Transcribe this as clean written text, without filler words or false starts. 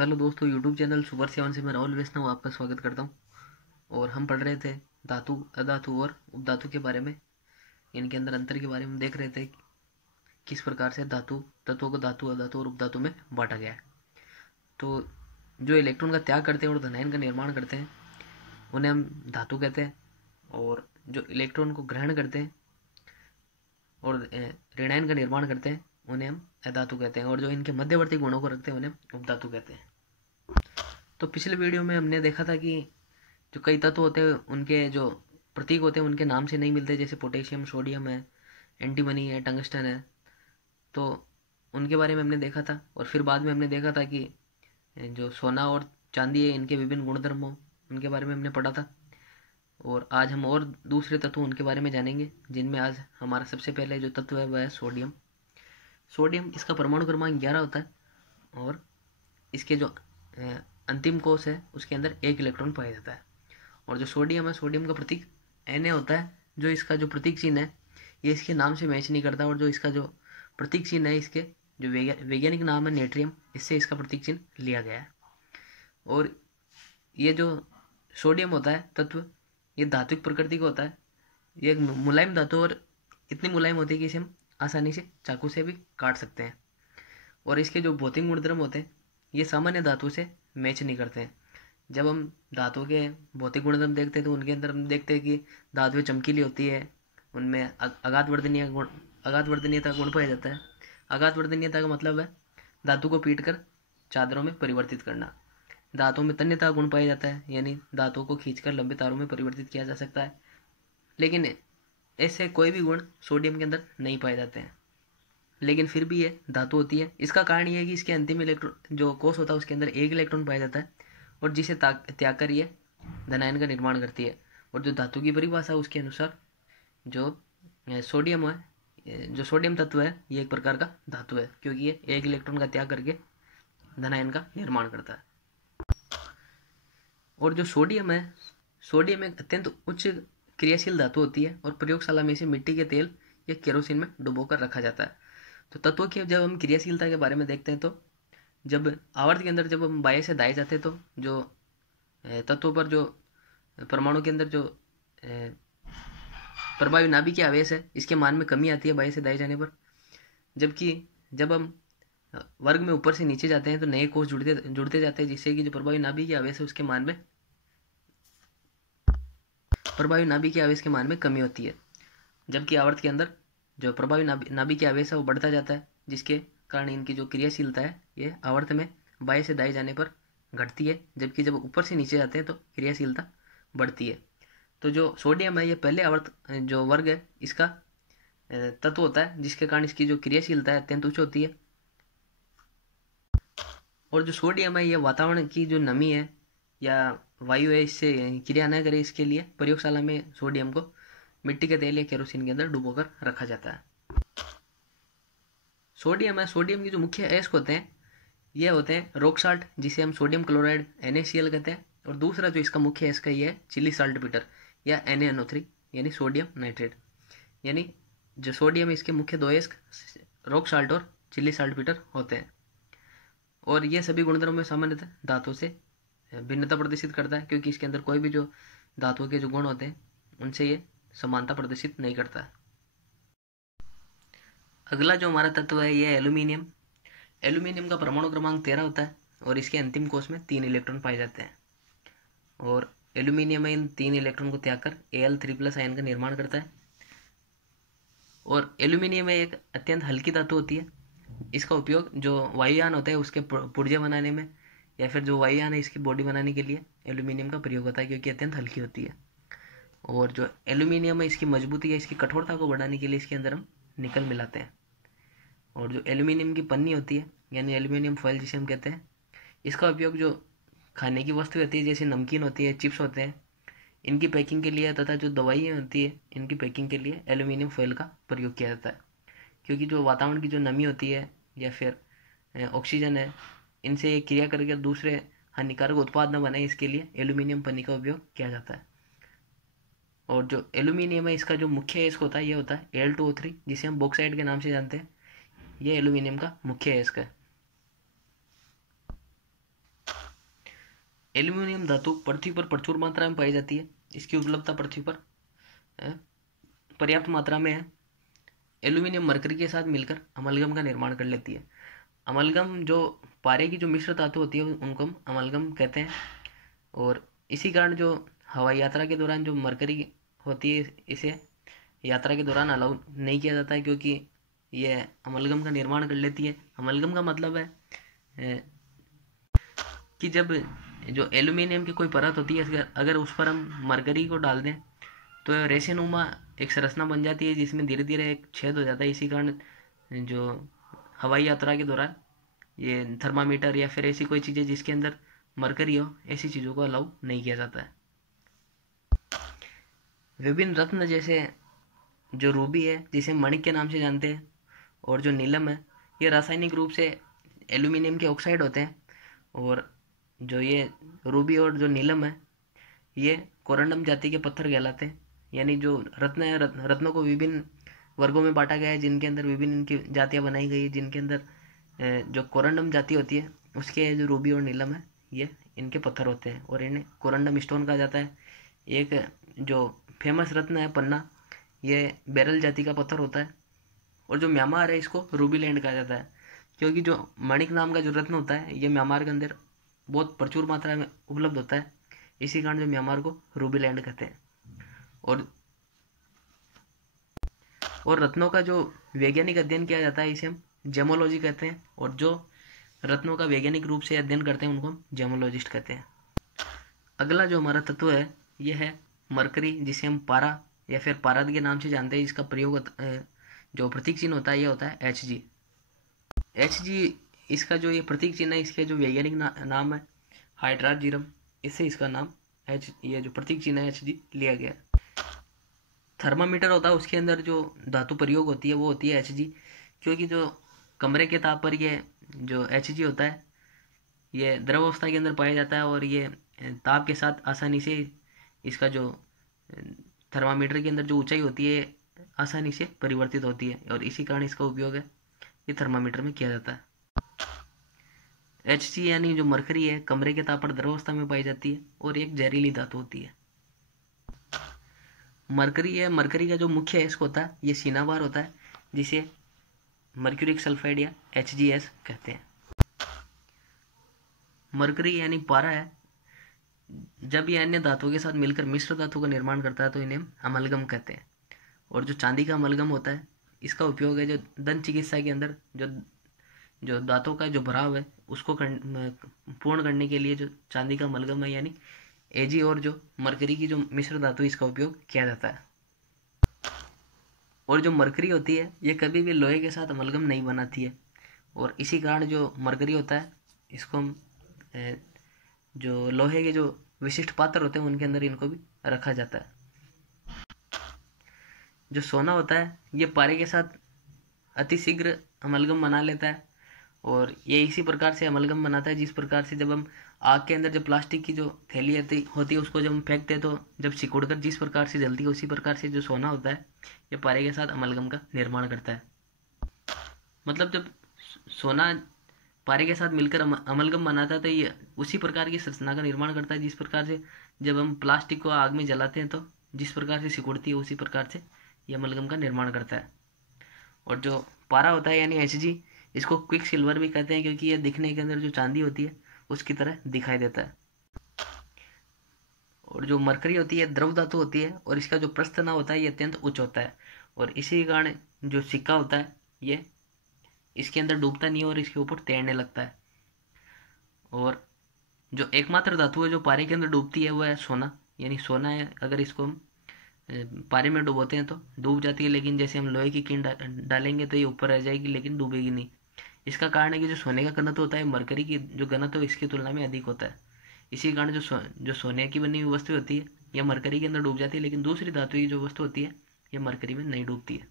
Hello दोस्तों, YouTube channel super seven से मैं राहुल वैष्णव आपका स्वागत करता हूँ। और हम पढ़ रहे थे धातु, अधातु और उपधातु के बारे में। इनके अंदर अंतर के बारे में देख रहे थे, किस प्रकार से धातु तत्वों को धातु, अधातु और उपधातु में बांटा गया है। तो जो इलेक्ट्रॉन का त्याग करते हैं और धनायन का निर्माण करते हैं उन्हें हम धातु कहते हैं। और जो इलेक्ट्रॉन को ग्रहण करते हैं और ऋणायन का निर्माण करते हैं उन्हें हम अधातु कहते हैं। और जो इनके मध्यवर्ती गुणों को रखते हैं उन्हें उपधातु कहते हैं। तो पिछले वीडियो में हमने देखा था कि जो कई तत्व होते हैं उनके जो प्रतीक होते हैं उनके नाम से नहीं मिलते, जैसे पोटेशियम, सोडियम है, एंटीमनी है, टंगस्टन है। तो उनके बारे में हमने देखा था। और फिर बाद में हमने देखा था कि जो सोना और चांदी है इनके विभिन्न गुणधर्मों उनके बारे में हमने पढ़ा था। और आज हम और दूसरे तत्व उनके बारे में जानेंगे, जिनमें आज हमारा सबसे पहले जो तत्व है वह है सोडियम। सोडियम, इसका परमाणु क्रमांक 11 होता है और इसके जो अंतिम कोश है उसके अंदर 1 इलेक्ट्रॉन पाया जाता है। और जो सोडियम है, सोडियम का प्रतीक Na होता है। जो इसका जो प्रतीक चिन्ह है ये इसके नाम से मैच नहीं करता। और जो इसका जो प्रतीक चिन्ह है, इसके जो वैज्ञानिक नाम है नेट्रियम, इससे इसका प्रतीक चिन्ह लिया गया है। और ये जो सोडियम होता है तत्व, ये धात्विक प्रकृति का होता है। ये एक मुलायम धातु और इतनी मुलायम होती है कि इसे हम आसानी से चाकू से भी काट सकते हैं। और इसके जो भौतिक गुणधर्म होते हैं ये सामान्य धातु से मैच नहीं करते हैं। जब हम धातु के भौतिक गुणधर्म देखते हैं तो उनके अंदर हम देखते हैं कि धातुएं चमकीली होती है, उनमें अगाध वर्धनीयता गुण पाया जाता है। अगाध वर्धनीयता का मतलब है धातु को पीट कर चादरों में परिवर्तित करना। धातु में तन्यता गुण पाया जाता है, यानी धातु को खींचकर लंबे तारों में परिवर्तित किया जा सकता है। लेकिन ऐसे कोई भी गुण सोडियम के अंदर नहीं पाए जाते हैं। लेकिन फिर भी ये धातु होती है। इसका कारण ये है कि इसके अंतिम इलेक्ट्रॉन जो कोष होता है उसके अंदर 1 इलेक्ट्रॉन पाया जाता है और जिसे त्याग कर ये धनायन का निर्माण करती है। और जो धातु की परिभाषा उसके अनुसार जो सोडियम है, जो सोडियम तत्व है, ये एक प्रकार का धातु है, क्योंकि ये 1 इलेक्ट्रॉन का त्याग करके धनायन का निर्माण करता है। और जो सोडियम है, सोडियम एक अत्यंत उच्च क्रियाशील धातु होती है और प्रयोगशाला में इसे मिट्टी के तेल या केरोसिन में डुबोकर रखा जाता है। तो तत्वों की जब हम क्रियाशीलता के बारे में देखते हैं तो जब आवर्त के अंदर जब हम बाह्य से दाए जाते हैं तो जो तत्वों पर जो परमाणु के अंदर जो प्रभावी नाभिकीय आवेश है इसके मान में कमी आती है बाह्य से दाए जाने पर। जबकि जब हम वर्ग में ऊपर से नीचे जाते हैं तो नए कोष जुड़ते जाते हैं, जिससे कि जो प्रभावी नाभिकीय आवेश है उसके मान में कमी होती है। जबकि आवर्त के अंदर जो प्रभावी नाभिकीय आवेश है वो बढ़ता जाता है, जिसके कारण इनकी जो क्रियाशीलता है ये आवर्त में बाएं से दाएं जाने पर घटती है, जबकि जब ऊपर से नीचे जाते हैं तो क्रियाशीलता बढ़ती है। तो जो सोडियम है ये पहले आवर्त जो वर्ग है इसका तत्व होता है, जिसके कारण इसकी जो क्रियाशीलता है अत्यंत उच्च होती है। और जो सोडियम है ये वातावरण की जो नमी है या वायु है इससे क्रिया न करे, इसके लिए प्रयोगशाला में सोडियम को मिट्टी के तेल या केरोसिन के अंदर डुबोकर रखा जाता है। सोडियम है, सोडियम की जो मुख्य अयस्क होते हैं ये होते हैं रॉक साल्ट, जिसे हम सोडियम क्लोराइड NaCl कहते हैं। और दूसरा जो इसका मुख्य अयस्क है ये है चिली साल्ट पीटर या NaNO3 यानी सोडियम नाइट्रेट। यानी जो सोडियम है इसके मुख्य 2 अयस्क रॉक साल्ट और चिली साल्ट पीटर होते हैं। और ये सभी गुणधर्मों में सामान्यतः धातु से भिन्नता प्रदर्शित करता है, क्योंकि इसके अंदर कोई भी जो धातुओं के जो गुण होते हैं उनसे ये समानता प्रदर्शित नहीं करता है। अगला जो हमारा तत्व है ये है एल्यूमिनियम। एल्यूमिनियम का परमाणु क्रमांक 13 होता है और इसके अंतिम कोष में 3 इलेक्ट्रॉन पाए जाते हैं। और एल्यूमिनियम इन 3 इलेक्ट्रॉन को त्याग कर Al3+ आयन का निर्माण करता है। और एल्यूमिनियम एक अत्यंत हल्की धातु होती है। इसका उपयोग जो वायुयान होता है उसके पुर्जे बनाने में या फिर जो वायुयान है इसकी बॉडी बनाने के लिए एल्यूमिनियम का प्रयोग होता है, क्योंकि अत्यंत हल्की होती है। और जो एल्यूमिनियम है इसकी मजबूती या इसकी कठोरता को बढ़ाने के लिए इसके अंदर हम निकल मिलाते हैं। और जो एल्यूमिनियम की पन्नी होती है यानी एल्यूमिनियम फॉयल जिसे हम कहते हैं, इसका उपयोग जो खाने की वस्तु होती है जैसे नमकीन होती है, चिप्स होते हैं, इनकी पैकिंग के लिए तथा जो दवाइयाँ होती है इनकी पैकिंग के लिए एल्यूमिनियम फॉयल का प्रयोग किया जाता है। क्योंकि जो वातावरण की जो नमी होती है या फिर ऑक्सीजन है, इनसे ये क्रिया करके दूसरे हानिकारक उत्पाद न बनाए, इसके लिए एल्यूमिनियम पन्नी का उपयोग किया जाता है। और जो एल्यूमिनियम है इसका जो मुख्य अयस्क होता है ये होता है Al2O3, जिसे हम बॉक्साइट के नाम से जानते हैं। ये एल्यूमिनियम का मुख्य अयस्क है। एल्यूमिनियम धातु पृथ्वी पर प्रचुर मात्रा में पाई जाती है। इसकी उपलब्धता पृथ्वी पर पर्याप्त मात्रा में है। एल्यूमिनियम मरकरी के साथ मिलकर अमलगम का निर्माण कर लेती है। अमलगम जो पारे की जो मिश्र धातु होती है उनको हम अमलगम कहते हैं। और इसी कारण जो हवाई यात्रा के दौरान जो मरकरी होती है इसे यात्रा के दौरान अलाउ नहीं किया जाता है, क्योंकि ये अमलगम का निर्माण कर लेती है। अमलगम का मतलब है कि जब जो एल्यूमिनियम की कोई परत होती है अगर उस पर हम मरकरी को डाल दें तो रेशेनुमा एक संरचना बन जाती है जिसमें धीरे धीरे एक छेद हो जाता है। इसी कारण जो हवाई यात्रा के दौरान ये थर्मामीटर या फिर ऐसी कोई चीज़ें जिसके अंदर मरकरी हो, ऐसी चीज़ों को अलाउ नहीं किया जाता है। विभिन्न रत्न जैसे जो रूबी है जिसे मणिक के नाम से जानते हैं, और जो नीलम है, ये रासायनिक रूप से एल्यूमिनियम के ऑक्साइड होते हैं। और जो ये रूबी और जो नीलम है ये कोरंडम जाति के पत्थर कहलाते हैं। यानी जो रत्न है, रत्नों को विभिन्न वर्गों में बांटा गया है जिनके अंदर विभिन्न इनकी जातियाँ बनाई गई है। जिनके अंदर जो कोरंडम जाति होती है उसके जो रूबी और नीलम है ये इनके पत्थर होते हैं और इन्हें कोरंडम स्टोन कहा जाता है। एक जो फेमस रत्न है पन्ना, ये बेरल जाति का पत्थर होता है। और जो म्यांमार है इसको रूबी लैंड कहा जाता है, क्योंकि जो मणिक नाम का जो रत्न होता है ये म्यांमार के अंदर बहुत प्रचुर मात्रा में उपलब्ध होता है। इसी कारण जो म्यांमार को रूबी लैंड कहते हैं। और रत्नों का जो वैज्ञानिक अध्ययन किया जाता है इसे हम जेमोलॉजी कहते हैं। और जो रत्नों का वैज्ञानिक रूप से अध्ययन करते हैं उनको हम जेमोलॉजिस्ट कहते हैं। अगला जो हमारा तत्व है यह है मरकरी, जिसे हम पारा या फिर पारद के नाम से जानते हैं। इसका प्रयोग जो प्रतीक चिन्ह होता है यह होता है Hg। Hg इसका जो ये प्रतीक चिन्ह है, इसके जो वैज्ञानिक नाम है हाइड्राजीरम, इससे इसका नाम ये जो प्रतीक चिन्ह है Hg लिया गया। थर्मामीटर होता है उसके अंदर जो धातु प्रयोग होती है वो होती है Hg, क्योंकि जो कमरे के ताप पर ये जो Hg होता है ये द्रव अवस्था के अंदर पाया जाता है और ये ताप के साथ आसानी से इसका जो थर्मामीटर के अंदर जो ऊंचाई होती है आसानी से परिवर्तित होती है, और इसी कारण इसका उपयोग है ये थर्मामीटर में किया जाता है। Hg यानी जो मरकरी है कमरे के ताप पर द्रव अवस्था में पाई जाती है और एक जहरीली धातु होती है। मरकरी है, मरकरी का जो मुख्य अयस्क होता है ये सिनाबार होता है, जिसे मर्क्यूरिक सल्फाइड या HgS कहते हैं। मरकरी यानी पारा है, जब ये अन्य धातुओं के साथ मिलकर मिश्र धातु का निर्माण करता है तो इन्हें हम अमलगम कहते हैं। और जो चांदी का अमलगम होता है इसका उपयोग है जो दंत चिकित्सा के अंदर जो दांतों का जो भराव है उसको पूर्ण करने के लिए जो चांदी का अमलगम है यानी Ag और जो मरकरी की जो मिश्र धातु इसका उपयोग किया जाता है। और जो मरकरी होती है ये कभी भी लोहे के साथ अमलगम नहीं बनाती है, और इसी कारण जो मरकरी होता है इसको हम जो लोहे के जो विशिष्ट पात्र होते हैं उनके अंदर इनको भी रखा जाता है। जो सोना होता है ये पारे के साथ अतिशीघ्र अमलगम बना लेता है, और ये इसी प्रकार से अमलगम बनाता है जिस प्रकार से जब हम आग के अंदर जो प्लास्टिक की जो थैली होती है उसको जब हम फेंकते हैं तो जब सिकुड़कर जिस प्रकार से जलती है उसी प्रकार से जो सोना होता है ये पारे के साथ अमलगम का निर्माण करता है। मतलब जब सोना पारे के साथ मिलकर अमलगम बनाता है तो ये उसी प्रकार की संरचना का निर्माण करता है जिस प्रकार से जब हम प्लास्टिक को आग में जलाते हैं तो जिस प्रकार से सिकुड़ती है उसी प्रकार से ये अमलगम का निर्माण करता है। और जो पारा होता है यानी Hg, इसको क्विक सिल्वर भी कहते हैं क्योंकि ये दिखने के अंदर जो चांदी होती है उसकी तरह दिखाई देता है। और जो मरकरी होती है द्रव धातु होती है और इसका जो प्रस्थना होता है ये अत्यंत उच्च होता है, और इसी कारण जो सिक्का होता है ये इसके अंदर डूबता नहीं है और इसके ऊपर तैरने लगता है। और जो एकमात्र धातु है जो पारे के अंदर डूबती है वो है सोना, यानी सोना है अगर इसको हम पारे में डुबोते हैं तो डूब जाती है, लेकिन जैसे हम लोहे की कीन डालेंगे तो ये ऊपर रह जाएगी लेकिन डूबेगी नहीं। इसका कारण है कि जो सोने का घनत्व होता है मरकरी की जो घनत्व इसकी तुलना में अधिक होता है। इसी कारण जो सोने की बनी हुई वस्तु होती है यह मरकरी के अंदर डूब जाती है, लेकिन दूसरी धातु की जो वस्तु होती है यह मरकरी में नहीं डूबती है।